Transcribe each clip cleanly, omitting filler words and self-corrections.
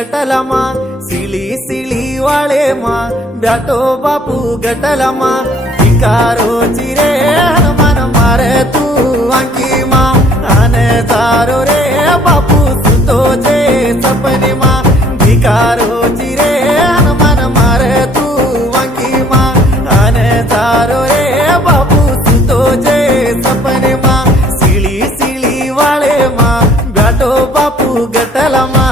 गटलमा silly silly वाळे मा ब्याटो बापू गटलमा भिकारो चिरे हनुमान मारे तू अंकी मा आने तारो रे बापू सुतो जे सपने मा भिकारो चिरे हनुमान मारे तू अंकी मा आने तारो रे बापू सुतो जे सपने मा सिली सिली वाळे मा ब्याटो बापू गटलमा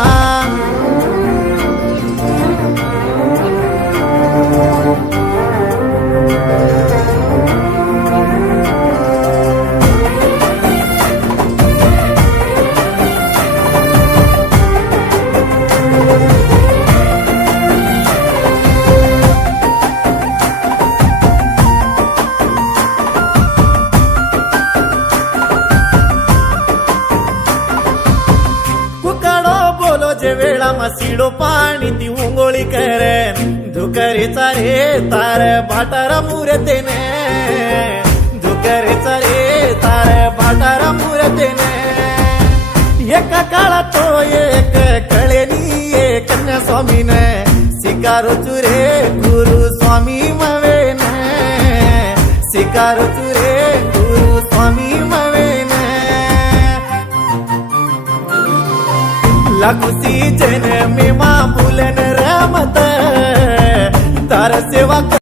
जे वेळा सीडो पाणी ती उंगोळी करे धुकरेचा रे तार भाटारा मुरतेने धुकरेचा रे तार भाटारा मुरतेने एका काळा तो एक कळेनी कन्या स्वामीने शिकारो चुरे गुरु स्वामी मवेने शिकारो चुरे गुरु स्वामी मवेने लाखुसी जन में मां बुलन रमत तार सेवा